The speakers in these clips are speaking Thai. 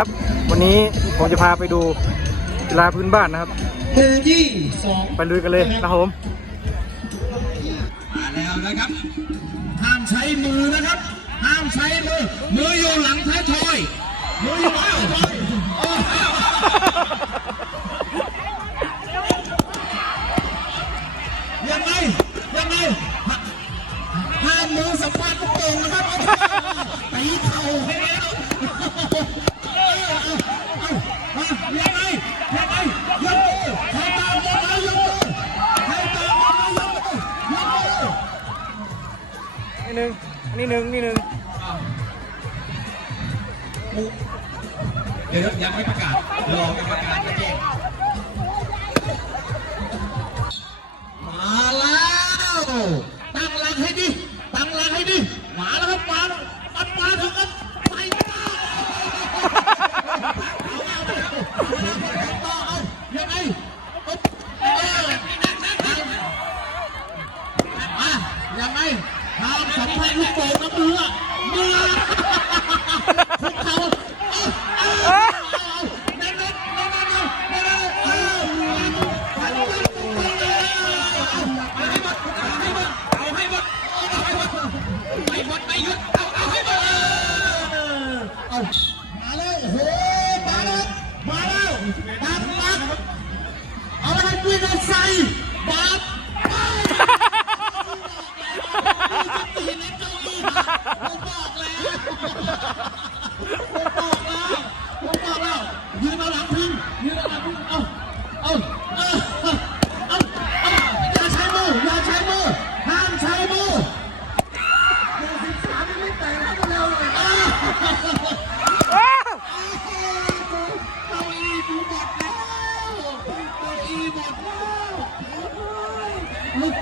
ครับ วันนี้ผมจะพาไปดูกีฬาพื้นบ้านนะครับคู่ที่สองไปลุยกันเลยนะครับผมมาแล้วนะครับ ห้ามใช้มือนะครับ ห้ามใช้มือ มืออยู่หลังท้ายทอย มืออยู่หลังท้ายทอยยังไงยังไงห้ามมือสัมผัสตรงนะครับตีเข่าให้แล้ว นึ่งอันนี้หนึ่งนี่หนึ่งเดี๋ยวยังไม่ประกาศ รอประกาศมาแจ้มาแล้ว ตั้งหลังให้ดิ ตั้งหลังให้ดิ มาแล้วครับ มืออ่ะ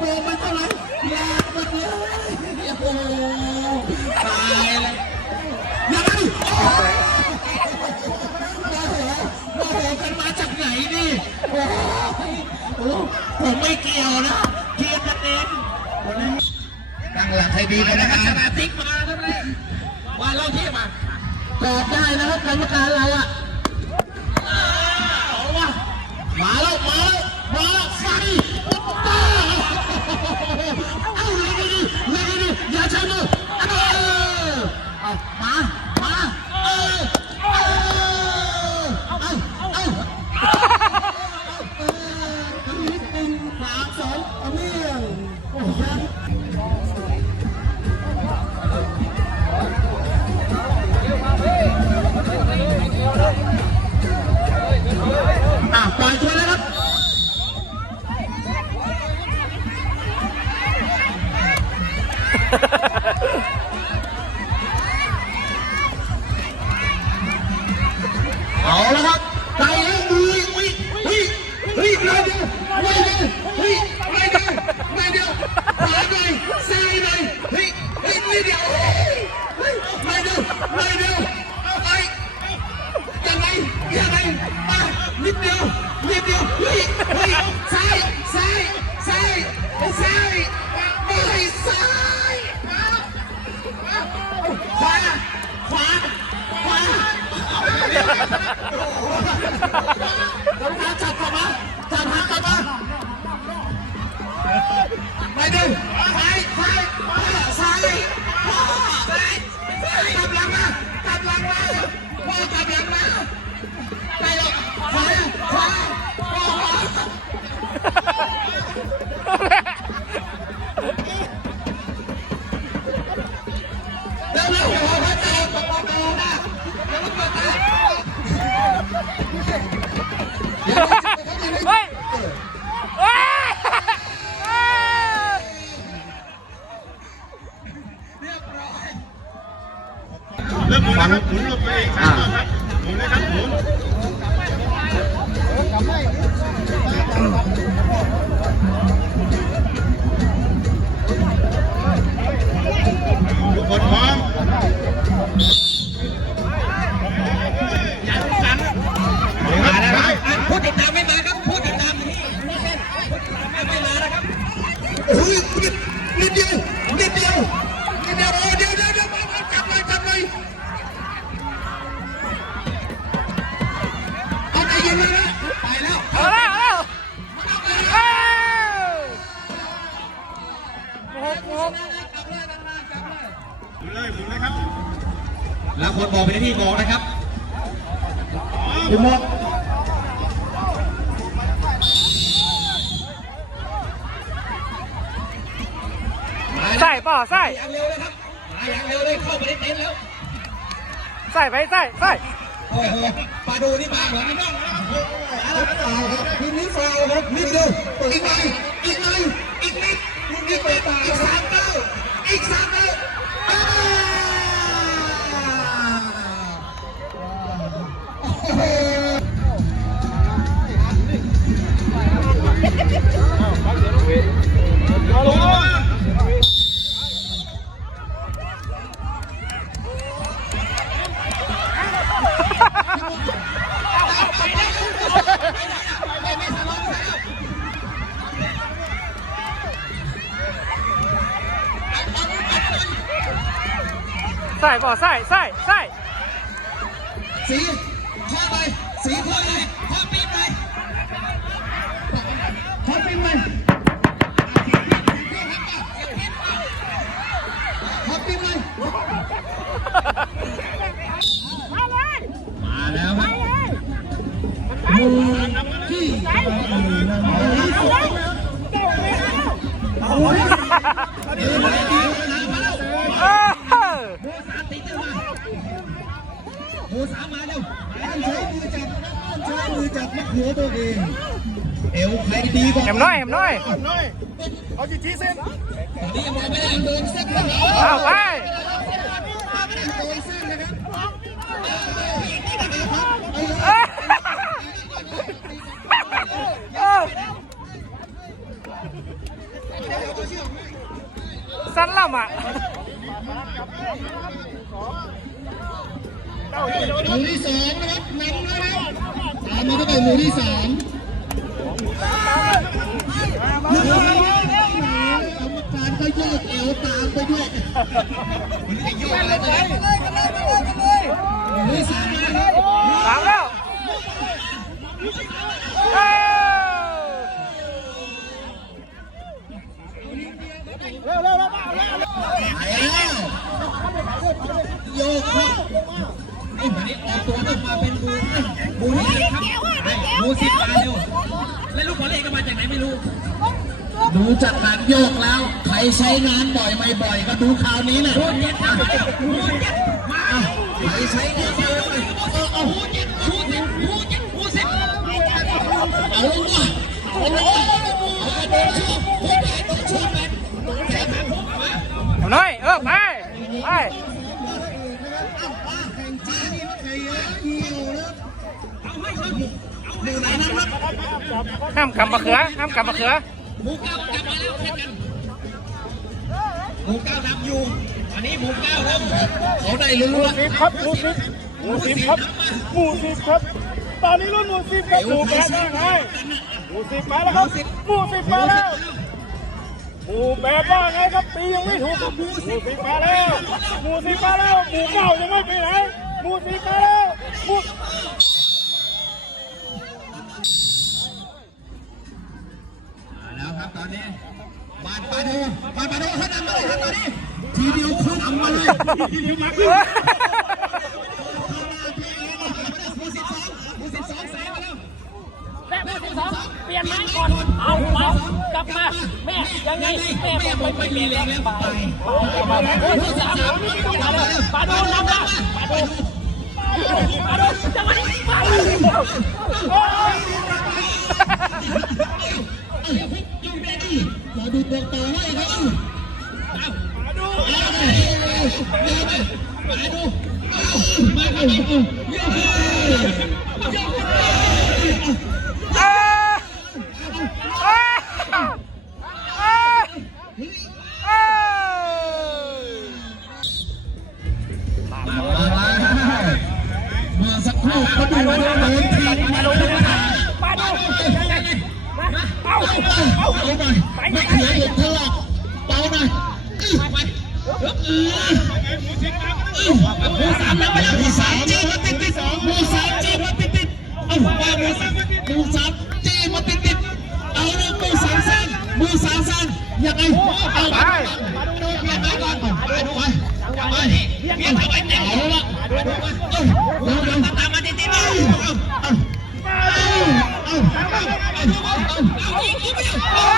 ปูมันเท่าไร่ลามันเลยโอ้โหตายแล้วยังไงโอ้โหโมโหโมโหกันมาจากไหนนี่โอ้โหโอ้โหผมไม่เกี่ยวนะเกี่ยวกันเองตั้งหลักให้ดีกันนะครับมาติ๊กมาครับเลยว่าเราเที่ยบมาตอบได้นะครับกรรมการเราอะ ใส่ป่ะใส่อย่างเร็วเลยครับมาอย่างเร็วเลยเข้าไปในเต็นท์แล้วใส่ไปใส่ใส่โอ้โหปลาดูนี่มาเหมือนน้องทีนี้ฟาวครับนิดเดียวอีกหน่อยอีกหน่อยอีกนิดอีกนิดอีกสามเก้าอีกสามเก้าอ้าวโอ้โหเอาลง มาใส่ป่ะ หมูสามมาเร็วใช้มือจับใช้มือจับมะหัวตัวเองเอวใครดีกว่าเห็มน้อยเห็มน้อยน้อยเอากี่ทีเส้นตอนนี้ยังมองไม่ได้โดนเส้นแล้วเอาไปโดนเส้นนะครับเอ้ยเอ้ยสั้นล่ำอะ หมู่ที่สองนะครับนำแล้วนะตามมาตั้งแต่หมู่ที่สามกรรมการก็โยกเอวตามไปด้วยมันจะโยกอะไรไปหมู่ที่สามนะครับสามแล้วเอ้ยเร็วเร็วเร็วมาเร็วแล้วโยกครับไอ้หมูนี้ออกตัวออกมาเป็นหมูหมูนี่ครับหมูสิบมาเร็วแล้วลูกบอลเองก็มาจากไหนไม่รู้ดูจากการโยกแล้ว ใครใช้งานบ่อยไม่บ่อยก็ดูคราวนี้นะใครใช้งานบ่อยไม่เออเอาหูจิตหูจิตหูจิตหูสิเอาลงมาเอาลงมาเอาไปเดินช่วงหูจิตช่วงนั้นแข่งขันผมมาเห็มน้อยเออไปไป ห้ามกำมะเขือห้ามกำมะเขือหมูเก้ากลับมาแล้วแข่งกันหมูเก้านำอยู่อันนี้หมูเก้าครับเขาได้ลุ้นว่าสิบครับหมูสิบหมูสิบครับหมูสิบครับ ตอนนี้รุ่นหมูสิบครับหมูแปดว่าไงหมูสิบมาแล้วครับหมูสิบมาแล้วหมูแปดว่าไงครับตียังไม่ถูกครับหมูสิบมาแล้วหมูสิบมาแล้วหมูเก้ายังไม่ไปไหนหมูสิบมาแล้วหมูำมาเลยทีเดียวมาเลยหมูสิบสองหมูสิบสองแซงแล้วแม่แม่ที่สองเปลี่ยนไม้ก่อน เอาเอากลับมา แม่ยังไงแม่บอกไม่ไม่มีแรงแล้วไปโอ้ที่สามมาเลยปาดูนำมาปาดูปาดูจังหวะนี้ปาดูยุ่งแดดี้รอดูตัวต่อไว้ครับมา มาดูมาดู เอ้ยเอ้ยเอ้ยเอ้ย เมื่อสักครู่เขาดูว่าโดนทีมมาดู ปาดูยังไงมาเอา เอาเอาหน่อยไม่ หมูสามแล้วไปแล้วหมูสามจีบติดติดหมูสามจีบติดติดเอาว่ามือสามมือสามจี้มาติดติดเอาเลยมือสามสั้นมือสามสั้นยังไงเอาไปดูเพียงไปก่อนไปดูไปไปเพียงไปเอาละเอ้ยเร็วเร็วตามมาติดติดเอาเอาเอาเอาเอาโ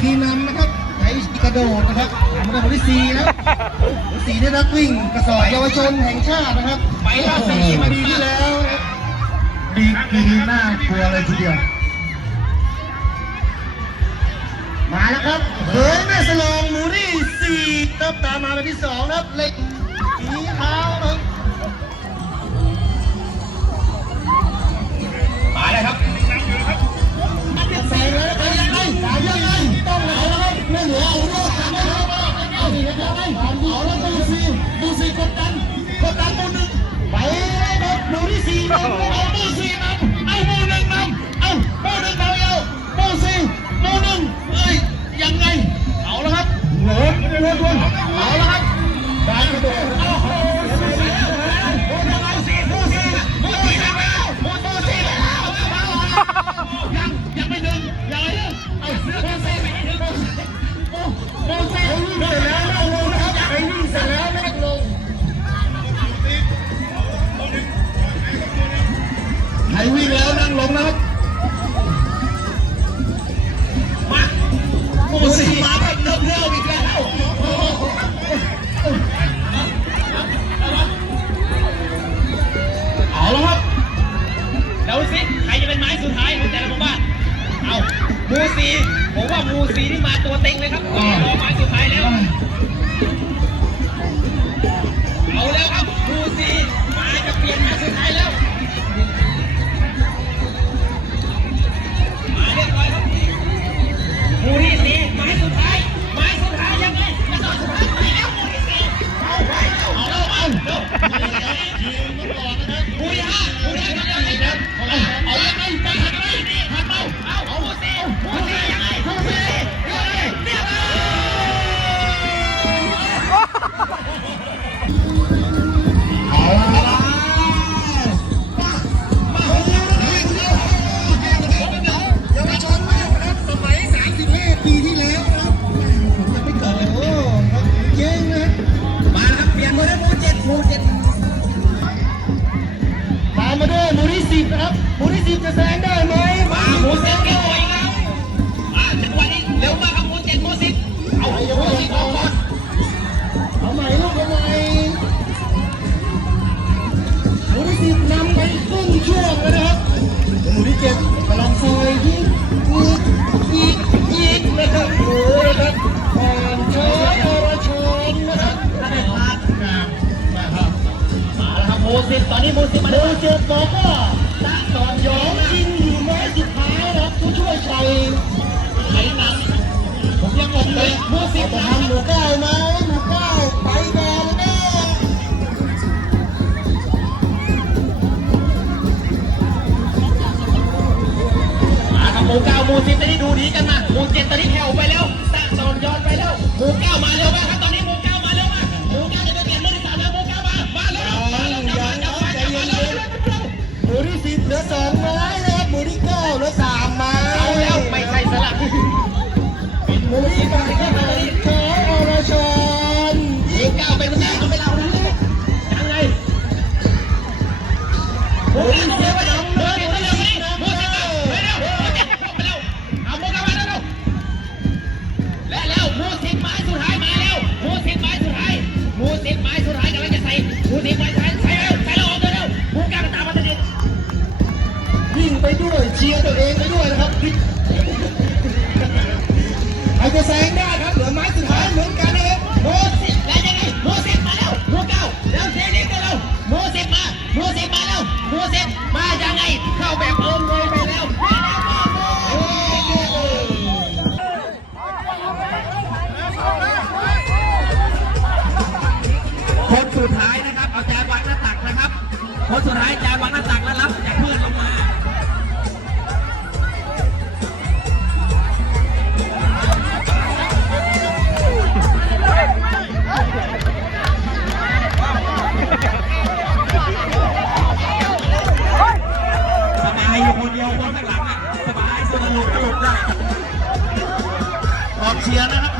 ทีนำนะครับไปกระโดดนะครับมันก็คนที่สี่นะครับคนสี่ได้นักวิ่งกระสอบเยาวชนแห่งชาตินะครับไปล่าสี่มาดีที่แล้วนะครับดีกีน่ากลัวเลยทีเดียว มาแล้วครับเฮ้ยแม่สลองหมูนี่สี่ครับตามมาเป็นที่สองนะครับเล็ก ไปเอาแล้วดูสิดูสิกดดันกดดันหมูหนึ่งไปเลยครับหมูที่สี่นำเอาหมูสี่นำเอาหมูหนึ่งนำเอาหมูหนึ่งเอาเอาหมูสี่หมูหนึ่งเอ้ยยังไงเอาแล้วครับโหนโหนโหนเอาแล้วครับการกระโแล้วนั่งลงนะครับ เจ็ดกำลังซอยยิงยิงยิงยิงนะครับโอ้นะครับผ่านช้อยอรชนนะครับได้พลาดครับนะครับมาแล้วครับหมูสิบตอนนี้หมูสิบมาหดูมูเจ็ดบอกว่าตะตอนย้อนยิงอยู่ไม้สุดท้ายนะครับผู้ช่วยชัยไถหนักผมยังงงเลยหมูสิบจะทำหมูเก้าไหม หมูเก้าหมูสิบตอนนี้ดูดีกันมาหมูเจ็ดตอนนี้แผ่วไปแล้วตะตอนย้อนไปแล้วหมูเก้ามาเร็วมากครับตอนนี้หมูเก้ามาเร็วมากหมูเก้าจะเป็นเปลี่ยนมือที่สามแล้วหมูเก้ามามาเร็วมาเร็วกลับมากลับมากลับมาเร็วเร็วเร็วหมูที่สิบเหลือสองไม้นะครับหมูที่เก้าเหลือสามไม้เอาแล้วไม่ใช่สลับหมูที่แปดก็มาช้อยอรชนหมูเก้าเป็นแม่เอาไปเรานะยังไงหมูเก้าเร็ว ไปด้วยเชียร์ตัวเองไปด้วยนะครับอาจจะแซงได้ครับเหลือไม้สุดท้ายเหมือนกันนะครับโมเสิบแล้วยังไงโมเสิมาแล้วโมเก้าแล้วเซนิสกันแล้วโมเสิมาโมเสิมาแล้วโมเสิมายังไงเข้าแบบโอมเลยไปแล้วคนสุดท้ายนะครับเอาจวางหน้าตักนะครับคนสุดท้ายจวางหน้าตักแล้วรับจาก Yeah.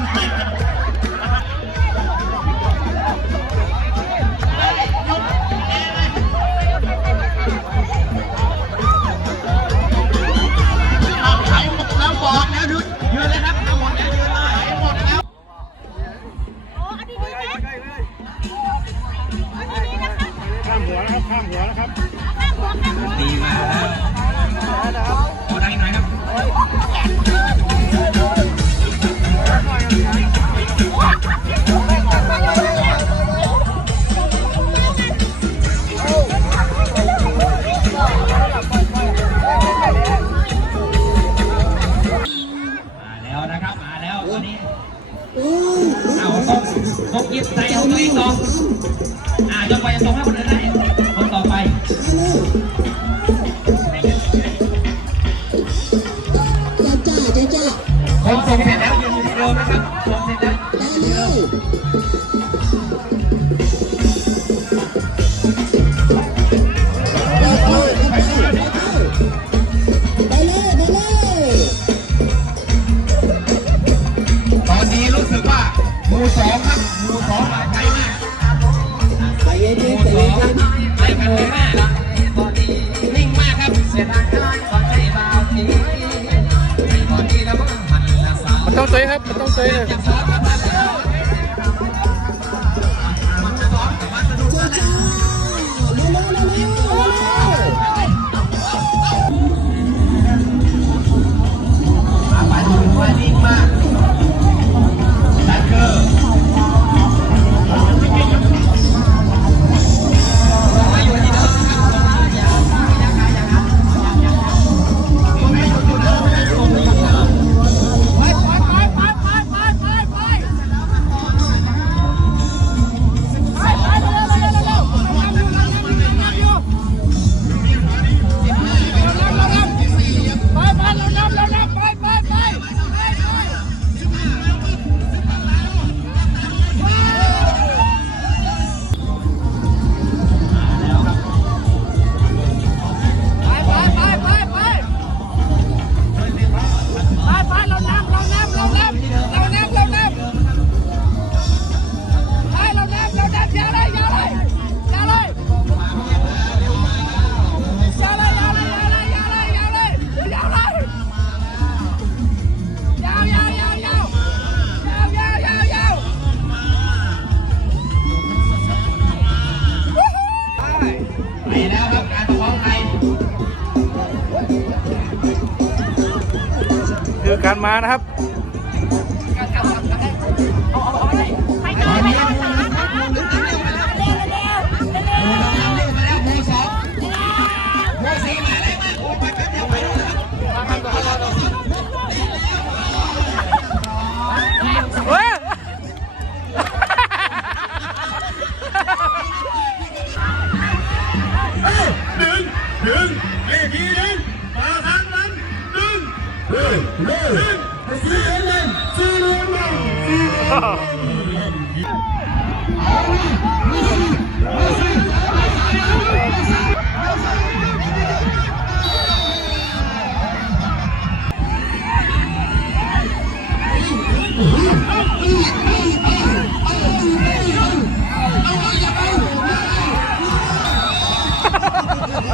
네,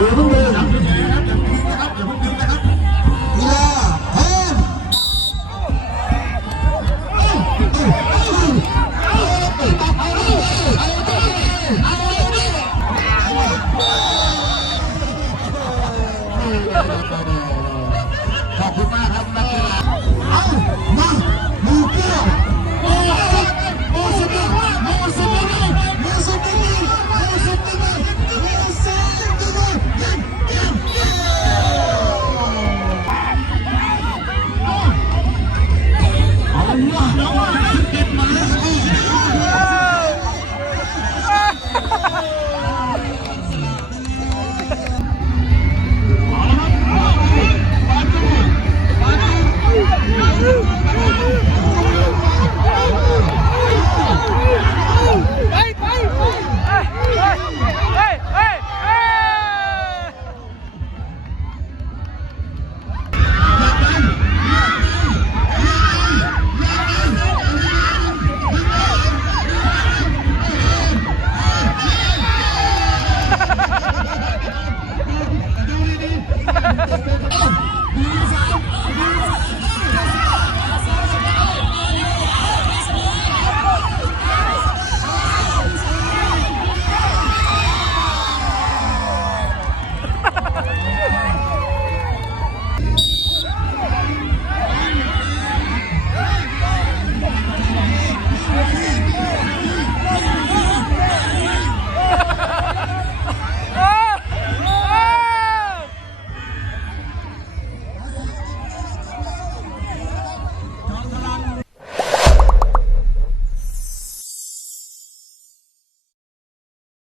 여러분들